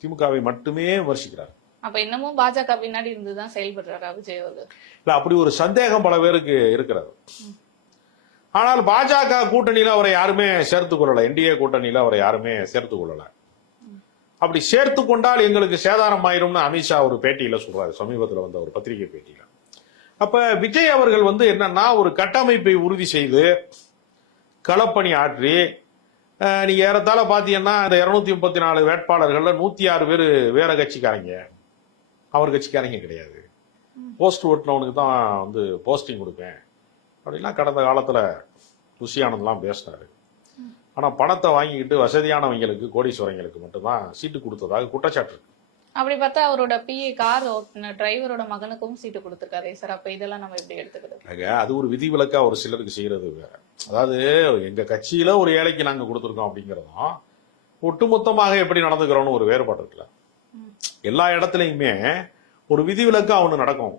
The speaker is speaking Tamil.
திமுகவை மட்டுமே விமர்சிக்கிறார். அப்ப இன்னமும் பாஜக பின்னாடி இருந்துதான் செயல்படுறாரா விஜய் அவர்கள்? இல்ல, அப்படி ஒரு சந்தேகம் பல பேருக்கு இருக்கிறது. ஆனால் பாஜக கூட்டணியில அவரை யாருமே சேர்த்துக் கொள்ளல, என்டிஏ கூட்டணியில அவரை யாருமே சேர்த்துக் கொள்ளல. அப்படி சேர்த்து கொண்டால் எங்களுக்கு சேதாரம் ஆயிரும்னு அமித்ஷா ஒரு பேட்டியில சொல்றாரு, சமீபத்தில் வந்த ஒரு பத்திரிகை பேட்டியில. அப்ப விஜய் அவர்கள் என்னன்னா ஒரு கட்டமைப்பை உறுதி செய்து களப்பணி ஆற்றி, நீங்க ஏறத்தாழ பாத்தீங்கன்னா இந்த 234 வேட்பாளர்கள்ல 106 பேர் வேற கட்சிக்காரங்க, அவர் கட்சிக்காரங்க கிடையாது. போஸ்ட் ஓட்டுனவனுக்கு தான் போஸ்டிங் கொடுப்பேன் அப்படின்லாம் கடந்த காலத்துல ருஷியானந்தெல்லாம் பேசினாரு. ஆனா பணத்தை வாங்கிக்கிட்டு வசதியானவங்களுக்கு, கோடீஸ்வரங்களுக்கு மட்டும்தான் சீட்டு கொடுத்ததாக குற்றச்சாட்டு இருக்கு. அப்படி பார்த்தா அவரோட பிஏ கார் ஓட்டுன டிரைவரோட மகனுக்கும் சீட்டு கொடுத்திருக்காரு சார். அப்ப இதெல்லாம் நம்ம எப்படி எடுத்துக்கிறது? அது ஒரு விதிவிலக்கா ஒரு சிலருக்கு செய்யறது வேற. அதாவது எங்க கட்சியில ஒரு ஏழைக்கு நாங்க கொடுத்துருக்கோம் அப்படிங்கறதும் ஒட்டுமொத்தமாக எப்படி நடந்துக்கிறோம்னு ஒரு வேறுபாடு இருக்குல்ல. எல்லா இடத்துலயுமே ஒரு விதிவிலக்கா ஒண்ணு நடக்கும்.